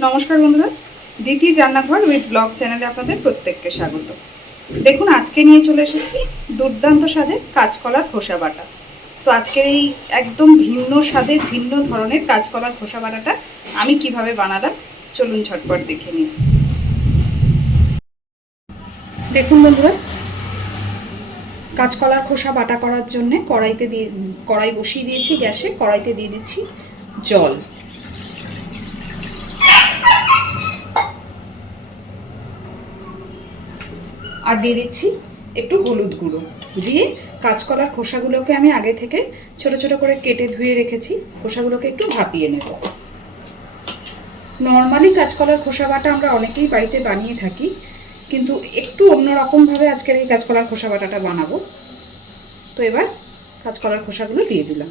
নমস্কার বন্ধুরা, দ্বিতীয় রান্নাঘর উইথ ব্লগ চ্যানেলে আপনাদের প্রত্যেককে স্বাগত। দেখুন, আজকে নিয়ে চলে এসেছি দুর্দান্ত স্বাদের কাঁচকলার খোসা বাটা। তো আজকের এই একদম ভিন্ন স্বাদের, ভিন্ন ধরনের কাঁচকলার খোসা বাটাটা আমি কীভাবে বানালাম, চলুন ঝটপট দেখে নিই। দেখুন বন্ধুরা, কাঁচকলার খোসা বাটা করার জন্য কড়াইতে দিয়ে, কড়াই বসিয়ে দিয়েছি গ্যাসে, কড়াইতে দিয়ে দিচ্ছি জল। আর দিয়ে দিচ্ছি একটু হলুদ গুঁড়ো। দিয়ে কাঁচকলার খোসাগুলোকে আমি আগে থেকে ছোট ছোট করে কেটে ধুয়ে রেখেছি। খোসাগুলোকে একটু ভাপিয়ে নেব। নর্মালি কাঁচকলার খোসা বাটা আমরা অনেকেই বাড়িতে বানিয়ে থাকি, কিন্তু একটু অন্যরকমভাবে আজকের এই কাঁচকলার খোসা বাটাটা বানাবো। তো এবার কাঁচকলার খোসাগুলো দিয়ে দিলাম।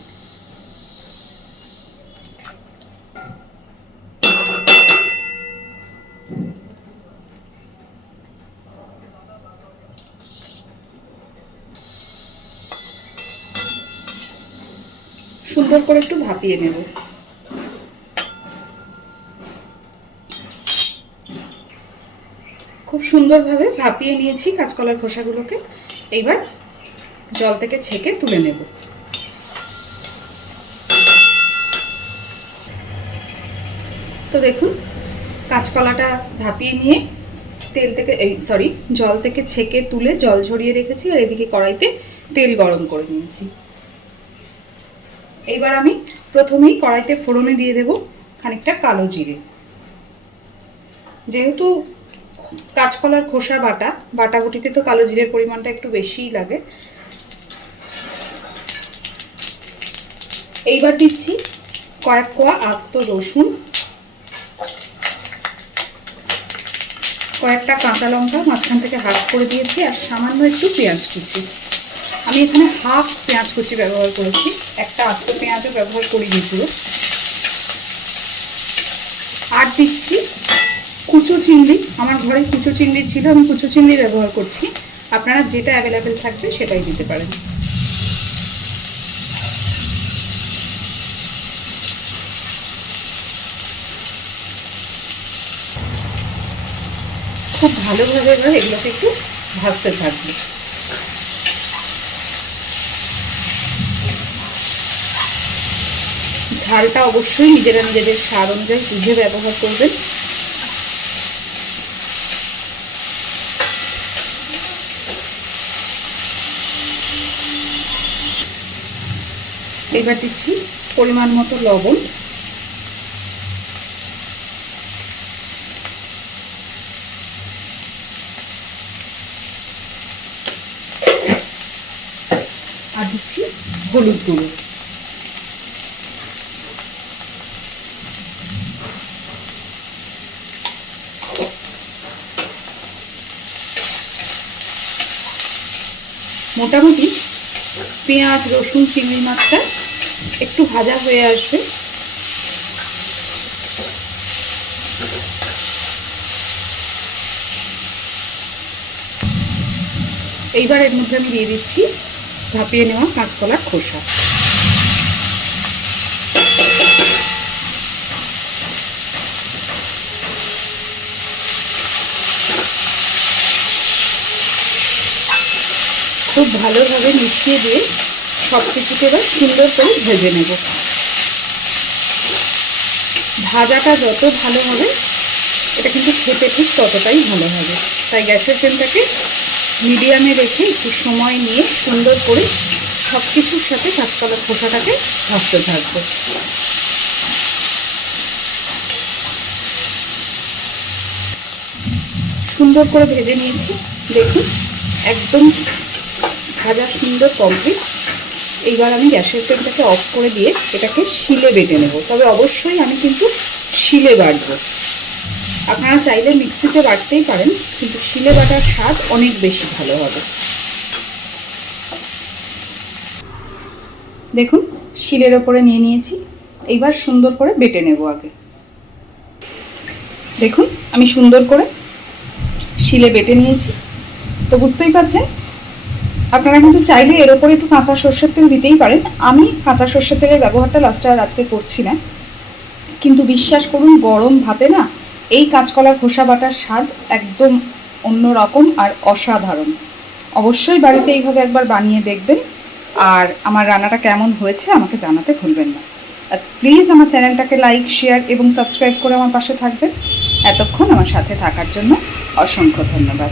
সুন্দর করে একটু ভাপিয়ে নেব। খুব সুন্দরভাবে ভাপিয়ে নিয়েছি কাঁচকলার খোসাগুলোকে। এইবার জল থেকে ছেঁকে তুলে নেব। তো দেখুন, কাঁচকলাটা ভাপিয়ে নিয়ে তেল থেকে, এই সরি জল থেকে ছেঁকে তুলে জল ঝরিয়ে রেখেছি আর এদিকে কড়াইতে তেল গরম করে নিয়েছি। এইবার আমি প্রথমেই কড়াইতে ফোড়নে দিয়ে দেব খানিকটা কালো জিরে। যেহেতু কাঁচকলার খোসা বাটা, বাটাবুটিতে তো কালো জিরের পরিমাণটা একটু বেশিই লাগে। এইবার দিচ্ছি কয়েক কোয়া আস্ত রসুন। কয়েকটা কাঁচা লঙ্কা মাঝখান থেকে হাফ করে দিয়েছি আর সামান্য একটু পেঁয়াজ কুচি। আমি এখানে হাফ পেঁয়াজ কুচি ব্যবহার করেছি। একটা আস্ত পেঁয়াজও ব্যবহার করিনি পুরো আর দিচ্ছি কুচো চিংড়ি। আমার ঘরে কুচো চিংড়ি ছিল, আমি কুচো চিংড়ি ব্যবহার করছি। আপনারা যেটা অ্যাভেলেবেল থাকবে সেটাই দিতে পারেন। খুব ভালোভাবে এগুলোকে একটু ভাজতে থাকবে। ঝালটা অবশ্যই নিজেরা নিজেদের স্বাদ অনুযায়ী বুঝে ব্যবহার করবেন। এবার দিচ্ছি পরিমাণ মতো লবণ। আর দিচ্ছি হলুদ গুঁড়ো। মোটামুটি পেঁয়াজ, রসুন, চিংড়ি মাছটা একটু ভাজা হয়ে আসবে। এইবার এর মধ্যে আমি দিয়ে দিচ্ছি ভাপিয়ে নেওয়া কাঁচকলার খোসা। খুব ভালোভাবে মিশিয়ে দিয়ে সব কিছুকে এবার সুন্দর করে ভেজে নেব। ভাজাটা যত ভালো হবে, এটা কিন্তু খেতে ঠিক ততটাই ভালো হবে। তাই গ্যাসের ফ্লেমটাকে মিডিয়ামে রেখে একটু সময় নিয়ে সুন্দর করে সব কিছুর সাথে কাঁচকলার খোসাটাকে ভাজতে থাকব। সুন্দর করে ভেজে নিয়েছি। দেখুন, একদম ভাজা সুন্দর কমপ্লিট এইবার আমি গ্যাসের ফ্লেমটাকে অফ করে দিয়ে এটাকে শিলে বেটে নেব। তবে অবশ্যই আমি কিন্তু শিলে বাটবো। আপনারা চাইলে মিক্সিতে বাটতেই পারেন, কিন্তু শিলে বাটার স্বাদ অনেক বেশি ভালো হবে। দেখুন, শিলের ওপরে নিয়ে নিয়েছি। এইবার সুন্দর করে বেটে নেব আগে। দেখুন, আমি সুন্দর করে শিলে বেটে নিয়েছি। তো বুঝতেই পারছেন আপনারা কিন্তু চাইলে এর ওপরে একটু কাঁচা সর্ষের তেল দিতেই পারেন। আমি কাঁচা সর্ষের তেলের ব্যবহারটা লাস্টে আর আজকে করছি না। কিন্তু বিশ্বাস করুন, গরম ভাতে না এই কাঁচকলার খোসা বাটার স্বাদ একদম অন্যরকম আর অসাধারণ। অবশ্যই বাড়িতে এইভাবে একবার বানিয়ে দেখবেন। আর আমার রান্নাটা কেমন হয়েছে আমাকে জানাতে ভুলবেন না। আর প্লিজ আমার চ্যানেলটাকে লাইক শেয়ার এবং সাবস্ক্রাইব করে আমার পাশে থাকবেন। এতক্ষণ আমার সাথে থাকার জন্য অসংখ্য ধন্যবাদ।